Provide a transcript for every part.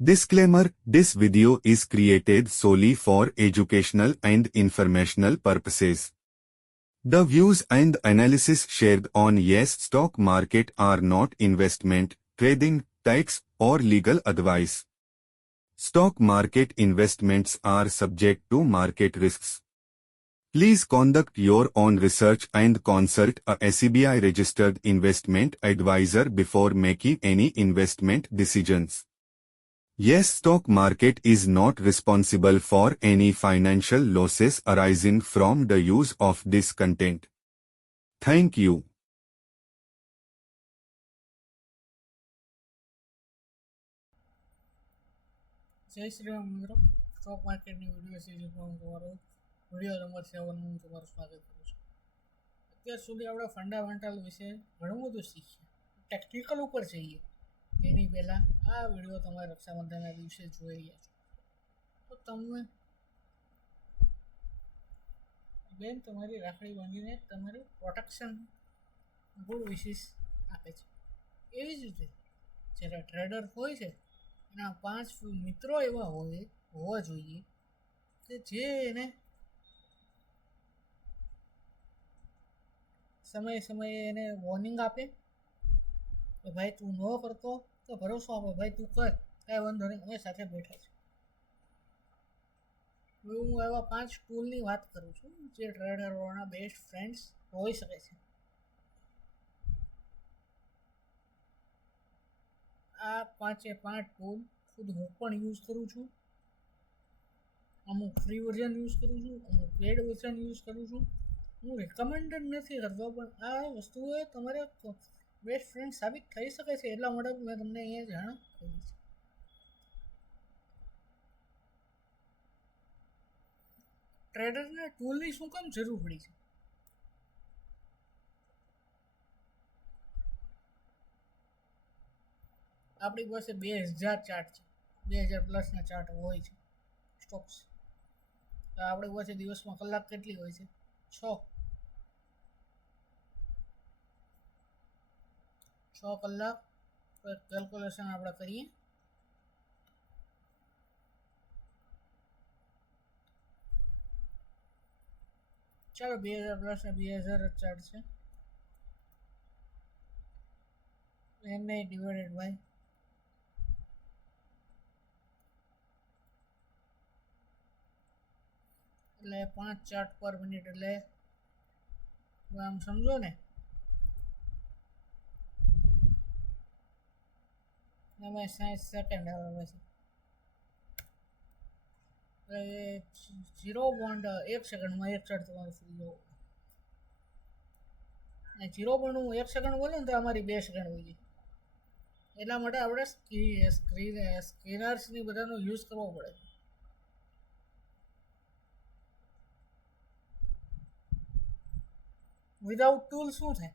Disclaimer: This video is created solely for educational and informational purposes. The views and analysis shared on Yes Stock Market are not investment, trading, tax, or legal advice. Stock market investments are subject to market risks. Please conduct your own research and consult a SEBI registered investment advisor before making any investment decisions. Yes Stock Market is not responsible for any financial losses arising from the use of this content. Thank you. જય શ્રી રામ મિત્રો, stock માર્કેટની video સિરીઝમાં હું તમારો video number 7 હું તમારું સ્વાગત કરું છું. અત્યાર સુધી આપણે ફંડામેન્ટલ વિશે ઘણું બધું શીખ્યા, ટેકનિકલ ઉપર જઈએ તેની પહેલાં આ વિડીયો તમારે રક્ષાબંધનના દિવસે જોઈ રહ્યા છો તો તમે બેન તમારી રાખડી બાંધીને તમારી પ્રોટેક્શન ગુડ વિશિસ આપે છે. એવી જ રીતે જ્યારે ટ્રેડર હોય છે એના 5 મિત્રો એવા હોવા જોઈએ કે જે એને સમયે એને વોર્નિંગ આપે કે ભાઈ તું ન કરતો તો ભરોસો આપે ભાઈ તું કર, કાંઈ વાંધો નહીં, અમે સાથે બેઠા છે. હું એવા 5 ટૂલની વાત કરું છું જે ટ્રેડરોના બેસ્ટ ફ્રેન્ડ્સ હોઈ શકે છે. આ 5 ટૂલ ખુદ હું પણ યુઝ કરું છું. અમુક ફ્રી વર્ઝન યુઝ કરું છું, અમુક પેડ વર્ઝન યુઝ કરું છું. હું રેકમેન્ડેડ નથી કરતો, પણ આ વસ્તુઓ તમારે બેસ્ટ ફ્રેન્ડ સાબિત થઈ શકે છે, એટલા માટે મેં તમને અહીંયા જાણ કરી છે. ટ્રેડરને ટૂલની શું કામ જરૂર પડી છે? આપણી પાસે 2000 ચાર્ટ છે, 2000 પ્લસના ચાર્ટ હોય છે સ્ટોક્સ. તો આપણી પાસે દિવસમાં કલાક કેટલી હોય છે? 6 કલાક. કેલ્ક્યુલેશન આપણે કરીએ. ચાલો 2000 પ્લસના 2000 ચાર્ટ છે, એને ડિવાઇડેડ બાય એટલે 5 ચાર્ટ પર મિનિટ, એટલે આમ સમજો ને એમાં 60 સેકન્ડ આવે છે. 0.1 સેકન્ડમાં એક ચાર્ટ તમારે ફ્રી જવો. 0.1 સેકન્ડ બોલે ને તો અમારી 2 સેકન્ડ હોય જાય. એટલા માટે આપણે સ્ક્રીનર્સની બધાનો યુઝ કરવો પડે. વિધાઉટ ટૂલ શું થાય?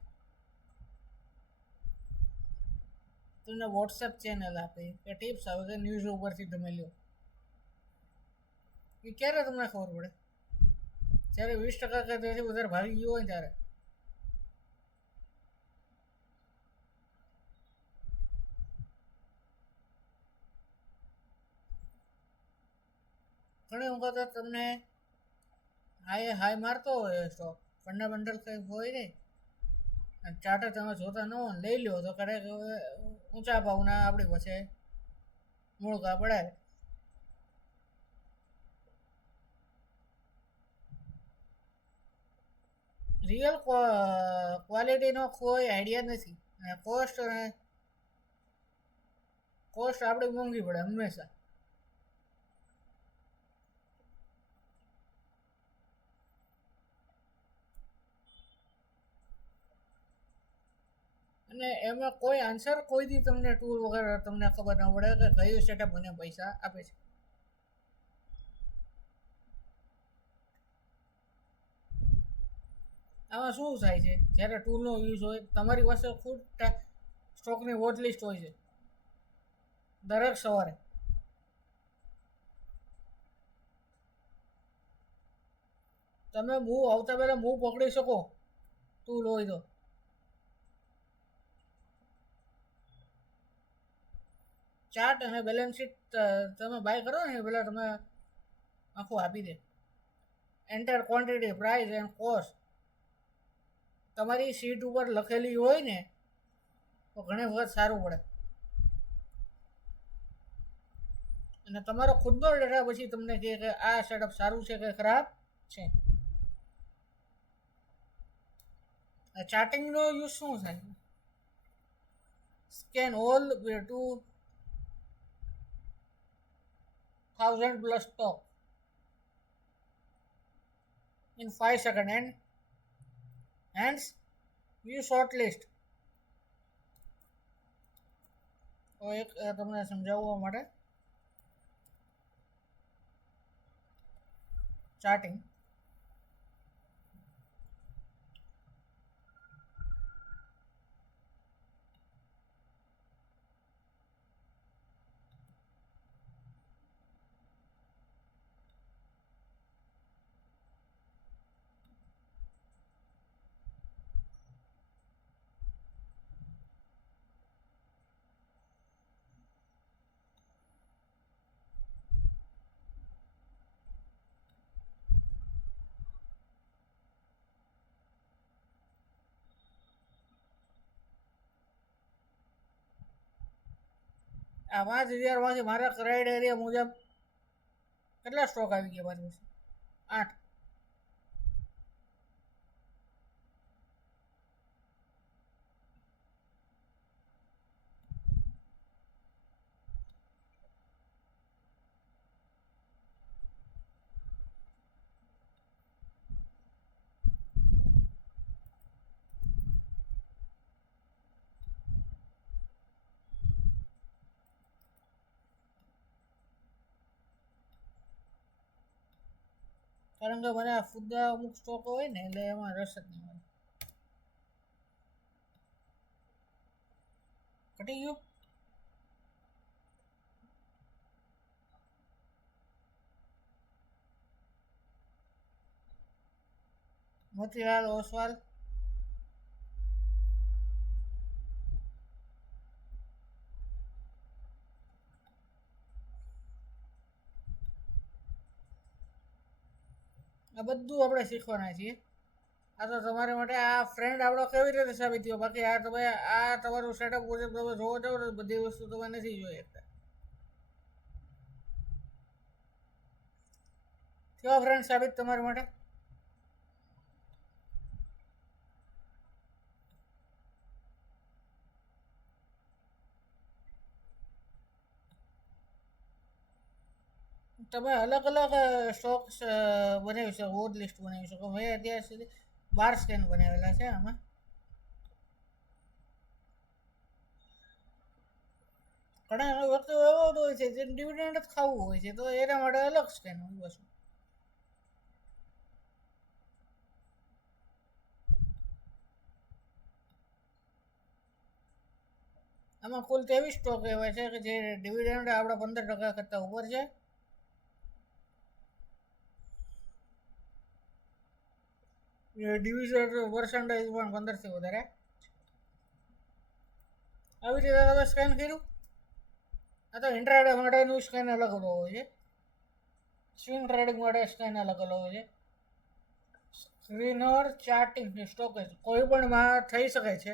તમને વોટ્સએપ ચેનલ આપે કે ટિપ્સ આવે કે ન્યૂઝ ઉપરથી તમે લો, એ ક્યારે તમને ખબર પડે? જ્યારે 20% કે તેથી વધારે ભાગી ગયો હોય ત્યારે. ઘણી વખત તમને હાઈ મારતો હોય સ્ટોક, ફંડામેન્ટલ કંઈ હોય નહીં, ચાર્ટર તમે જોતા ન હોય લઈ લો તો ક્યારેક ઊંચા ભાવના આપણી પાસે મૂળકા પડાય. રિયલ ક્વોલિટીનો કોઈ આઈડિયા નથી. કોસ્ટ આપણી મોંઘી પડે હંમેશા. અને એમાં કોઈ આન્સર કોઈ દી તમને ટૂલ વગર તમને ખબર ના પડે કે કયું સેટઅપ મને પૈસા આપે છે. આમાં શું થાય છે, જ્યારે ટૂલનો યુઝ હોય તમારી પાસે ખુદ સ્ટોકની વોચ લિસ્ટ હોય છે દરેક સવારે. તમે મૂવ આવતા પહેલાં મૂવ પકડી શકો ટૂલ હોય તો. ચાર્ટ અને બેલેન્સ શીટ તમે બાય કરો ને પહેલાં તમે આખું આપી દે, enter quantity, price and cost તમારી સીટ ઉપર લખેલી હોય ને તો ઘણી વખત સારું પડે. અને તમારો ખુદનો ડેટા પછી તમને કહે કે આ સેટઅપ સારું છે કે ખરાબ છે. ચાર્ટિંગનો યુઝ શું થાય? Scan all 2000 plus stock in 5 seconds and hence view shortlist. તો એક તમને સમજાવવા માટે ચાર્ટિંગ આ 5000માંથી મારા ક્રાઇટેરિયા મુજબ કેટલા સ્ટોક આવી ગયા મારી પાસે? 8. કારણ કે મને આ ખુદના અમુક સ્ટોક હોય ને એટલે એમાં રસ જ નહીં હોય. ઘટી ગયું. મોતીલાલ ઓસવાલ, આ બધું આપણે શીખવાના છીએ. આ તો તમારા માટે આ ફ્રેન્ડ આપણો કેવી રીતે સાબિત થયો. બાકી આ તમે આ તમારું સેટઅપ મુજબ તમે જોવા જાઓ તો બધી વસ્તુ તમે નથી જોઈ શકતા. કેવા ફ્રેન્ડ સાબિત તમારા માટે? તમે અલગ અલગ સ્ટોક્સ બનાવી શકો, વોચ લિસ્ટ બનાવી શકો. મેં અત્યાર સુધી 12 સ્કેન બનાવેલા છે. આમાં ઘણા વખતે એવો હોય છે જે ડિવિડન્ડ જ ખાવું હોય છે તો એના માટે અલગ સ્કેન હોય બસ. આમાં કુલ 23 સ્ટોક એવા છે કે જે ડિવિડન્ડ આપણા 15% કરતાં ઉપર છે. ડિવિઝન પર્સન્ટેજ પણ 15થી વધારે. આવી રીતે તમે સ્કેન કર્યું. આ તો ઇન્ટ્રાડે માટેનું સ્કેન અલગ અલગ હોય છે, સ્વિંગ ટ્રેડિંગ માટે સ્કેન અલગ અલગ હોય છે. સ્ક્રીનર, ચાર્ટિંગ, સ્ટોકેજ કોઈ પણમાં થઈ શકે છે.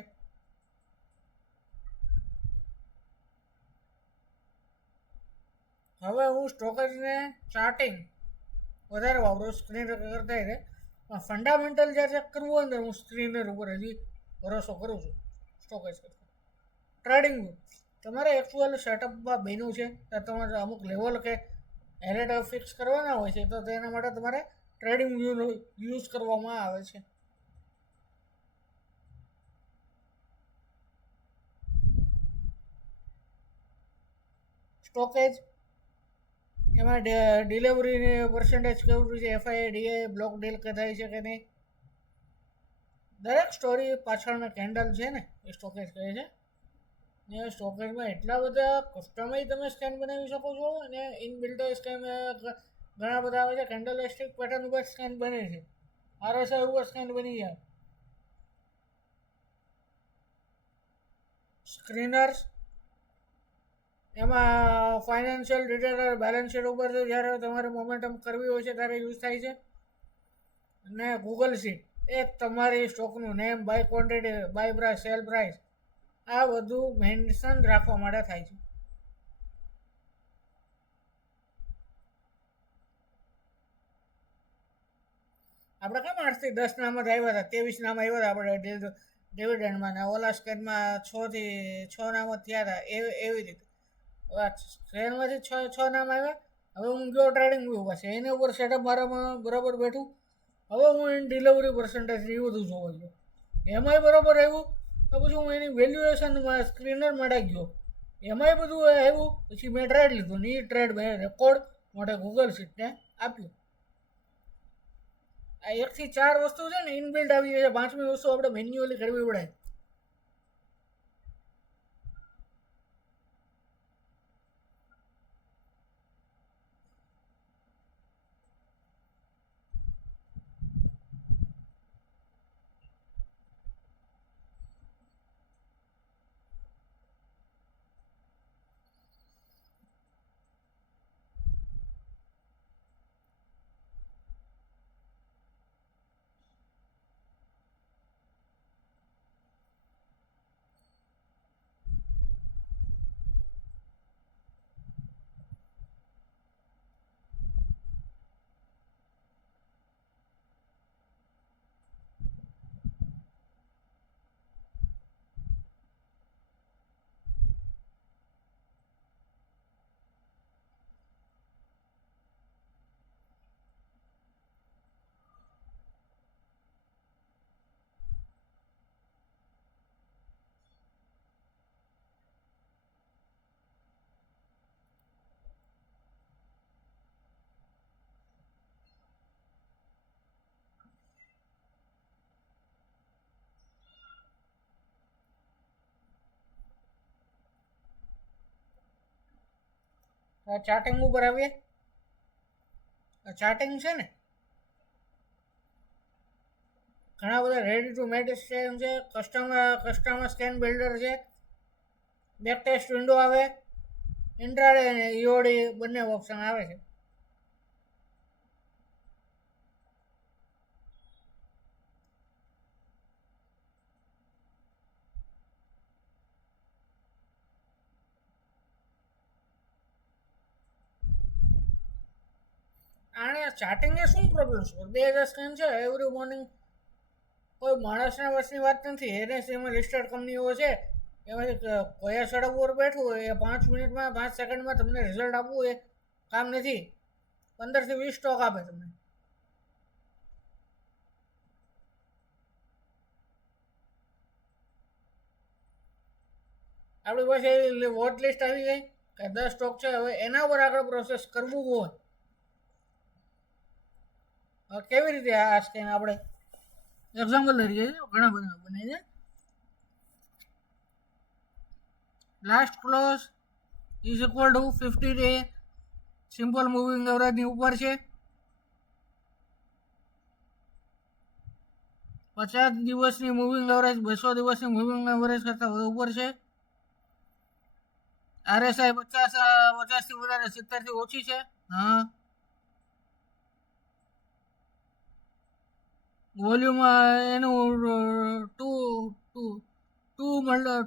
હવે હું સ્ટોકેજને ચાર્ટિંગ વધારે વાપરું સ્ક્રીનર કરતા રહે. ફંડામેન્ટલ જ્યારે ચેક કરવું હોય ને હું સ્ક્રીનર ઉપર હજી ભરોસો કરું છું સ્ટોકેજ કરતાં. ટ્રેડિંગ તમારે એકચ્યુઅલ સેટઅપમાં બન્યું છે તો તમારે અમુક લેવલ કે એરેટ ફિક્સ કરવાના હોય છે તો તેના માટે તમારે ટ્રેડિંગ વ્યૂનો યુઝ કરવામાં આવે છે. સ્ટોકેજ એમાં ડિલિવરીની પર્સન્ટેજ કેવું છે, એફઆઈ, ડીઆઈ, બ્લોક ડીલ કે થાય છે કે નહીં. દરેક સ્ટોરી પાછળના કેન્ડલ છે ને એ સ્ટોકેજ કહે છે. ને સ્ટોકેજમાં એટલા બધા કસ્ટમાઇઝ તમે સ્કેન બનાવી શકો છો અને ઇનબિલ્ટ સ્કેન ઘણા બધા આવે છે. કેન્ડલ સ્ટિક પેટર્ન ઉપર સ્કેન બને છે, આરએસઆઈ ઉપર સ્કેન બની જાય. સ્ક્રીનર્સ એમાં ફાઇનાન્શિયલ ડિટેલર બેલેન્સ શીટ ઉપરથી જ્યારે તમારે મોમેન્ટમ કરવી હોય છે ત્યારે યુઝ થાય છે. અને ગૂગલ શીટ એ તમારી સ્ટોકનું name, buy quantity, buy price, sell price આ બધું મેન્શન રાખવા માટે થાય છે. આપણે કેમ 8 થી 10 નામ જ આવ્યા હતા, 23 નામ આવ્યા હતા આપણે ડિવિડન્ડમાં, ને ઓલા સ્કેનમાં 6 થી 6 નામ જ થયા હતા. એવી રીતે સ્કેનમાંથી 6 નામ આવ્યા. હવે હું ગયો ટ્રેડિંગ વ્યૂ પાસે, એની ઉપર સેટઅપ મારામાં બરાબર બેઠું. હવે હું એની ડિલિવરી પર્સન્ટેજ એ બધું જોવા ગયો, એમાંય બરાબર આવ્યું. તો પછી હું એની વેલ્યુએશનમાં સ્ક્રીનર માટે ગયો, એમાંય બધું આવ્યું. પછી મેં ટ્રેડ લીધું ને એ ટ્રેડ મેં રેકોર્ડ માટે ગૂગલ શીટને આપ્યું. આ 1 થી 4 વસ્તુ છે ને ઇનબિલ્ટ આવી જાય છે, 5મી વસ્તુ આપણે મેન્યુઅલી કરવી પડે. ચાર્ટિંગ ઉપર આવીએ. ચાર્ટિંગ છે ને ઘણા બધા રેડી ટુ મેટ સ્કેન છે, કસ્ટમર સ્કેન બિલ્ડર છે, બેક ટેસ્ટ વિન્ડો આવે, ઇન્ટ્રાડે અને ઈઓડી બંને ઓપ્શન આવે છે. આને ચાર્ટિંગને શું પ્રોબ્લેમ છે? 2000 સ્કેન છે એવરી મોર્નિંગ. કોઈ માણસના વર્ષની વાત નથી. એમાં લિસ્ટેડ કંપનીઓ છે, એમાંથી કયા સડક ઉપર બેઠું હોય એ 5 મિનિટમાં 5 સેકન્ડમાં તમને રિઝલ્ટ આપવું એ કામ નથી. 15 થી 20 સ્ટોક આપે તમને. આપણી પાસે વોચ લિસ્ટ આવી ગઈ કે 10 સ્ટોક છે. હવે એના ઉપર આગળ પ્રોસેસ કરવું હોય કેવી રીતે આ સ્કેન આપણે એક્ઝામ્પલ તરીકે ઘણા બધા બને છે. Last close is equal to 50 day simple moving એવરેજની ઉપર છે, 50 દિવસની મૂવિંગ એવરેજ 200 દિવસની મૂવિંગ એવરેજ કરતાં વધુ ઉપર છે. RSI 50 થી વધારે 70 થી ઓછી છે. હા, વોલ્યુમ એનું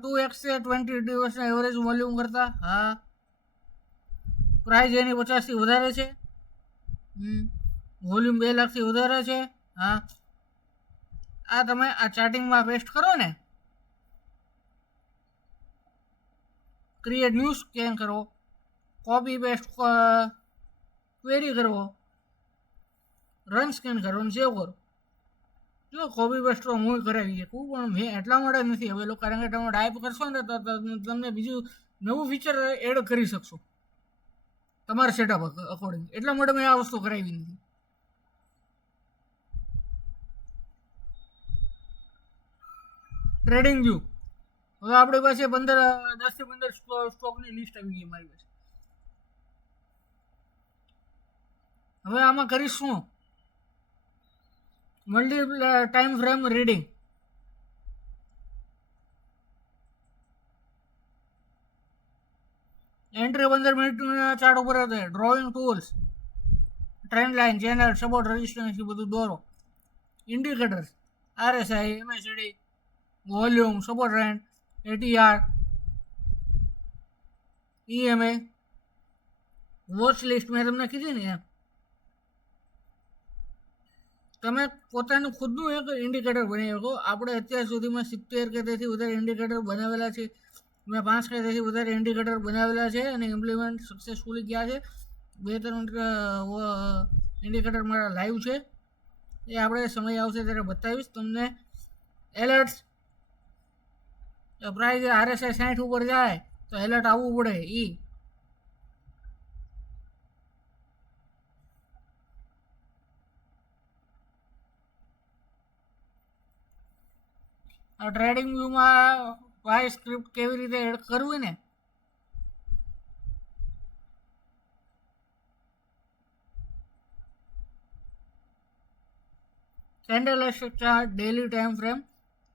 2x છે 20 દિવસના એવરેજ વોલ્યુમ કરતા. હા, પ્રાઇસ એની 50 થી વધારે છે. વોલ્યુમ 2 લાખથી વધારે છે. હા, આ તમે આ ચાર્ટિંગમાં પેસ્ટ કરો ને, ક્રિએટ ન્યૂ સ્કેન કરો, કોપી પેસ્ટ ક્વેરી કરવો, રન સ્કેન કરો અને સેવ કરો. જો કોપી પેસ્ટ તો હું કરાવી શકું, પણ મેં એટલા માટે નથી. હવે કારણ કે તમે ટાઈપ કરશો ને તો તમને બીજું નવું ફીચર એડ કરી શકશો તમારા સેટઅપ અકોર્ડિંગ. એટલા માટે મેં આ વસ્તુ કરાવી નથી. Trading view. હવે આપણી પાસે 10 થી 15 સ્ટોકની લિસ્ટ આવી ગઈ મારી પાસે. હવે આમાં કરીશ શું? Multi time frame reading. Entry 15 મિનિટના ચાર્ટ ઉપર હશે. Drawing tools, trend line, channel, support, resistance એ બધું દોરો. Indicators, RSI, MSD, volume, support trend, ATR, EMA, watch list મેં તમને કીધી ને એમ. તમે પોતાનું ખુદનું એક ઇન્ડિકેટર બનાવી શકો. આપણે અત્યાર સુધીમાં 70 કે તેથી વધારે ઇન્ડિકેટર બનાવેલા છે. મેં 5 કે તેથી વધારે ઇન્ડિકેટર બનાવેલા છે અને ઇમ્પ્લિમેન્ટ સક્સેસફુલી ગયા છે. 2-3 ઇન્ડિકેટર મારા લાઈવ છે. એ આપણે સમય આવશે ત્યારે બતાવીશ તમને. એલર્ટ્સ, પ્રાઇસ આરએસઆઈ 60 ઉપર જાય તો એલર્ટ આવવું પડે. ટ્રેડિંગ વ્યૂમાં વાય સ્ક્રિપ્ટ કેવી રીતે એડ કરવી ને, candlestick chart, daily time frame,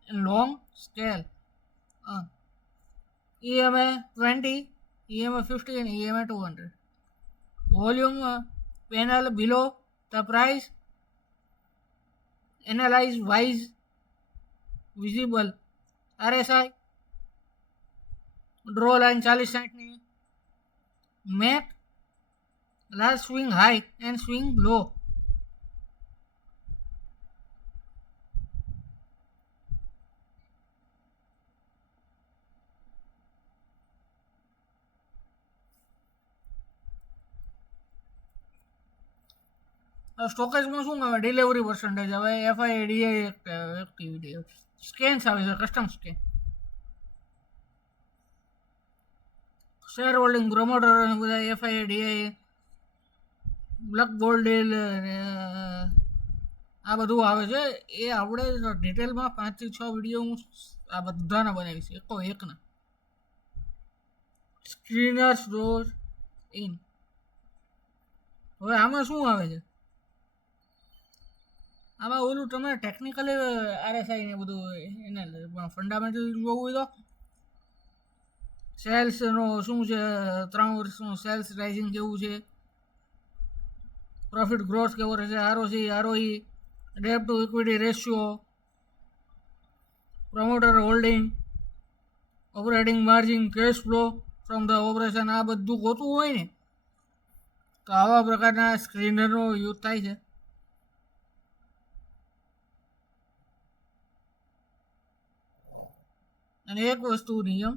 and long scale. EMA 20, EMA 50, and EMA 200. Volume panel below the price. Analyze wise visible. RSI. Draw line 40-60. Make last swing high and swing low. સ્ટોકેજમાં શું આવે? Delivery percentage આવે, FIDI activity, scans આવે છે, custom scan, share holding, promoter બધા FIDI, black gold deal, આ બધું આવે છે. એ આપણે ડિટેલમાં 5 થી 6 વિડીયો હું આ બધાના બનાવીશ, એકના. સ્ક્રીનર્સ ડોઝ ઇન. હવે આમાં શું આવે છે? આમાં ઓલું તમે ટેકનિકલી આરએસઆઈ ને બધું એને ફંડામેન્ટલ જોવું હોય તો સેલ્સનો શું છે, 3 વર્ષનું સેલ્સ રાઇઝિંગ કેવું છે, પ્રોફિટ ગ્રોથ કેવો રહેશે, ROC, ROE, date two equity ratio, promoter holding, operating margin, cash flow from the operation, આ બધું ગોતવું હોય ને તો આવા પ્રકારના સ્ક્રીનરનો યુઝ થાય છે. અને એક વસ્તુ નિયમ,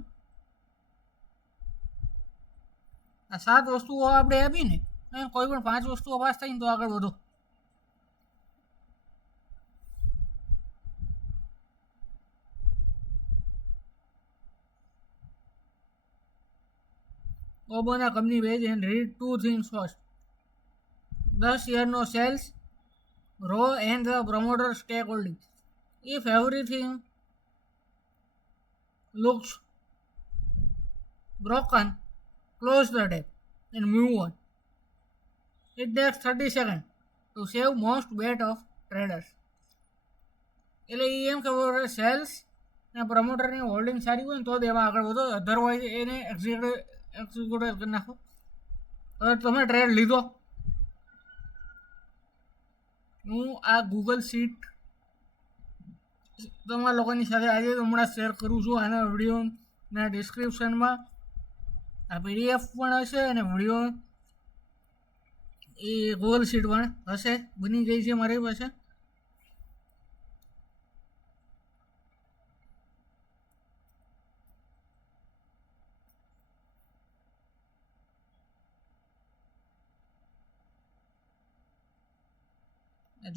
આ 7 વસ્તુઓ આપણે આપીને કોઈ પણ 5 વસ્તુઓ પાસ થાય ને તો આગળ વધો. Open a company page and read 2 things first. 10 yearનો સેલ્સ, રો and the promoter stakeholding. If everything looks broken, close the tab and move on. It takes 30 seconds to save most bet of traders. એટલે એ એમ ખબર cells અને પ્રમોટરની holding સારી હોય ને તો જ એમાં આગળ વધો, અધરવાઇઝ એને એક્ઝિક્યુટ કરી નાખો. હવે તમે ટ્રેડ લીધો, હું આ ગૂગલ શીટ તમારા લોકોની સાથે આજે હમણાં શેર કરું છું. આના વિડીયોના ડિસ્ક્રિપ્શનમાં આ પીડીએફ પણ હશે અને વિડીયો એ ગૂગલ શીટ પણ હશે. બની ગઈ છે મારી પાસે.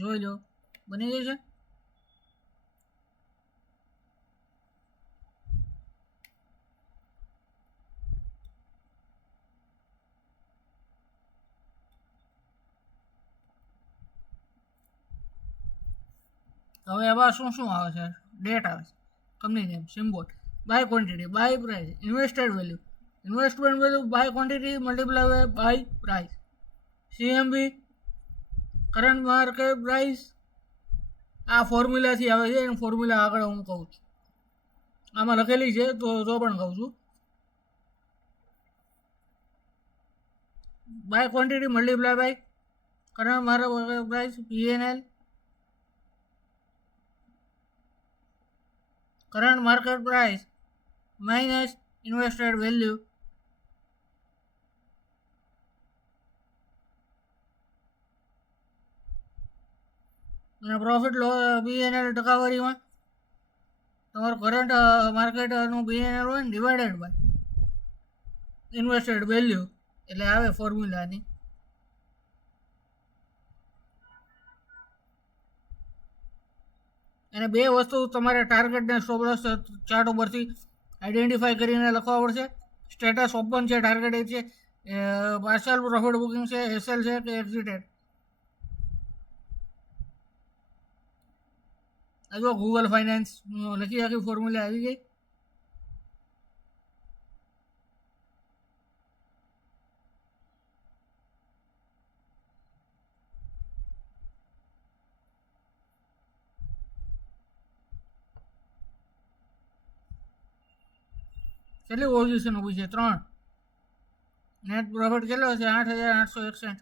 જોઈ લો, બની ગઈ છે. હવે એમાં શું શું આવે છે? ડેટ આવે છે, company name, symbol, buy quantity, buy price, invested value, investment value buy quantity multiply by price, CMP, current market price. આ ફોર્મ્યુલાથી આવે છે. એની ફોર્મ્યુલા આગળ હું કહું છું, આમાં લખેલી છે તો પણ કહું છું. by quantity multiplied by current market price PNL, current market price minus invested value અને પ્રોફિટ PNL ટકાવારીમાં તમારું કરંટ માર્કેટનું PNL હોય ને ડિવાઇડેડ બાય ઇન્વેસ્ટેડ વેલ્યુ એટલે આવે ફોર્મ્યુલાની. અને બે વસ્તુ તમારે ટાર્ગેટને સ્ટોપ લોસ ચાર્ટ ઉપરથી આઈડેન્ટિફાઈ કરીને લખવા પડશે. સ્ટેટસ ઓપન છે, ટાર્ગેટ એ છે, પાર્શિયલ પ્રોફિટ બુકિંગ છે, એસએલ છે કે એક્ઝિટેડ. આ જો ગૂગલ ફાઇનાન્સ લખી આખી ફોર્મ્યુલા આવી ગઈ. કેટલી પોઝિશન ઊભી છે? 3. નેટ પ્રોફિટ કેટલો છે? 8,861.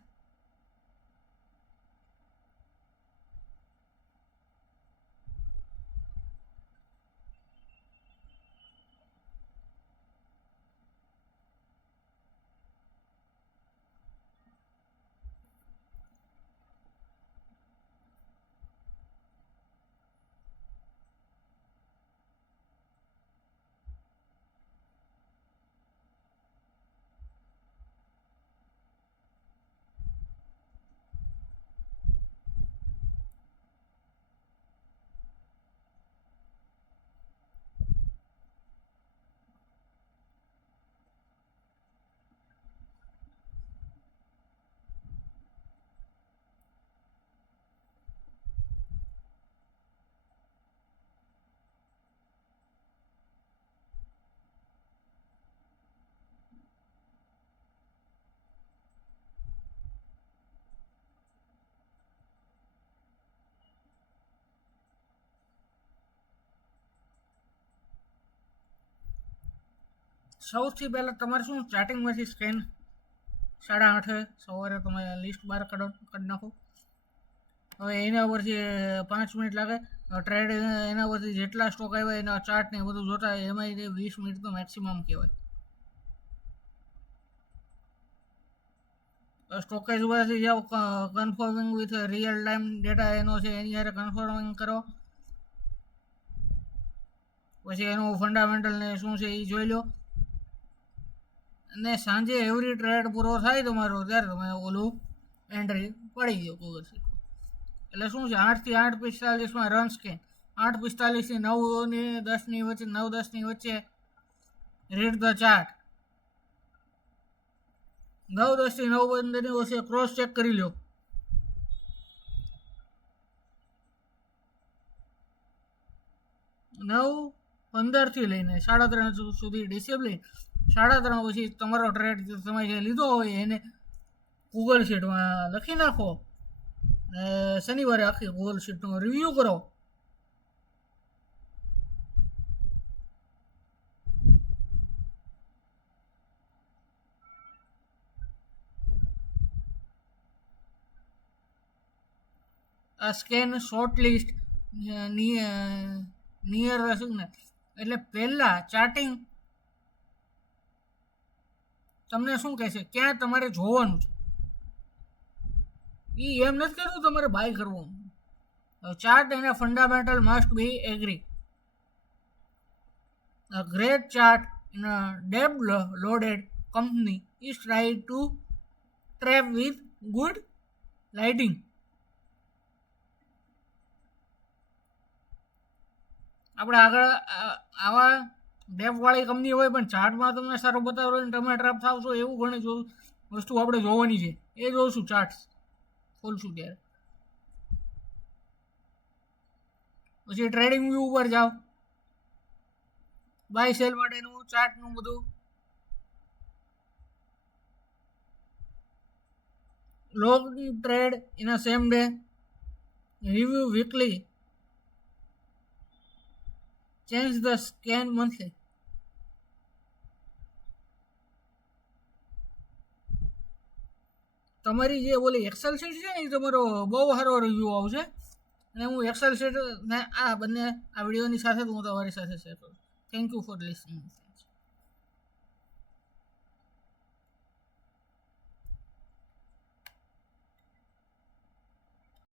સૌથી પહેલાં તમારે શું ચાર્ટિંગમાંથી સ્કેન 8:30 સવારે તમે લિસ્ટ બહાર કાઢી નાખો. હવે એના ઉપરથી 5 મિનિટ લાગે. ટ્રેડ એના ઉપરથી જેટલા સ્ટોક આવ્યા એના ચાર્ટ ને બધું જોતા એમાં 20 મિનિટ તો મેક્સિમમ કહેવાય. સ્ટોકેજ ઉપરથી જાઓ, conforming with real time data એનો છે એની હારે કન્ફર્મિંગ કરો. પછી એનું ફંડામેન્ટલ ને શું છે એ જોઈ લો. અને સાંજે એવરી ટ્રેડ પૂરો થાય તમારો ત્યારે તમે ઓલું એન્ટ્રી પડી ગયો ગૂગલ શીટ. એટલે શું છે 8 થી 8:45 રન સ્કેન. 8:45 થી 9:10 વચ્ચે 9:10 વચ્ચે રીડ ધ ચાર્ટ. 9:10 થી 9:15 વચ્ચે ક્રોસ ચેક કરી લો. 9:15 થી લઈને 3:30 સુધી ડિસિપ્લિન. 3:30 પછી તમારો ટ્રેડ તમે જે લીધો હોય એને ગૂગલ શીટમાં લખી નાખો. શનિવારે આખી ગૂગલ શીટનો રિવ્યૂ કરો. આ સ્કેન શોર્ટ લિસ્ટ નિયર ને એટલે પહેલાં ચાર્ટિંગ તમને શું કહેશે ક્યાં તમારે જોવાનું છે. એ એમ નથી કરવું તમારે બાય કરવું. ચાર્ટ એના fundamental must be agree. A great chart in a debt loaded company is tried to trap with good lighting. આપણે આગળ આવા ડેપવાળી કંપની હોય પણ ચાર્ટમાં તમને સારો બતાવો ને તમે ટ્રેપ થાવશો એવું ઘણી વસ્તુ આપણે જોવાની છે. એ જોઈશું ચાર્ટ ખોલશું ત્યારે. પછી ટ્રેડિંગ વ્યૂ ઉપર જાઓ. બાય સેલ માટેનું ચાર્ટનું બધું. Log trade in a same day. Review weekly. Change the scan monthly. તમારી જે ઓલી એક્સેલ શીટ છે ને એ તમારો બહુ સારો રિવ્યૂ આવશે અને હું એક્સેલ શીટ ને આ બંને આ વિડીયોની સાથે જ હું તમારી સાથે શેર કરું. Thank you for listening.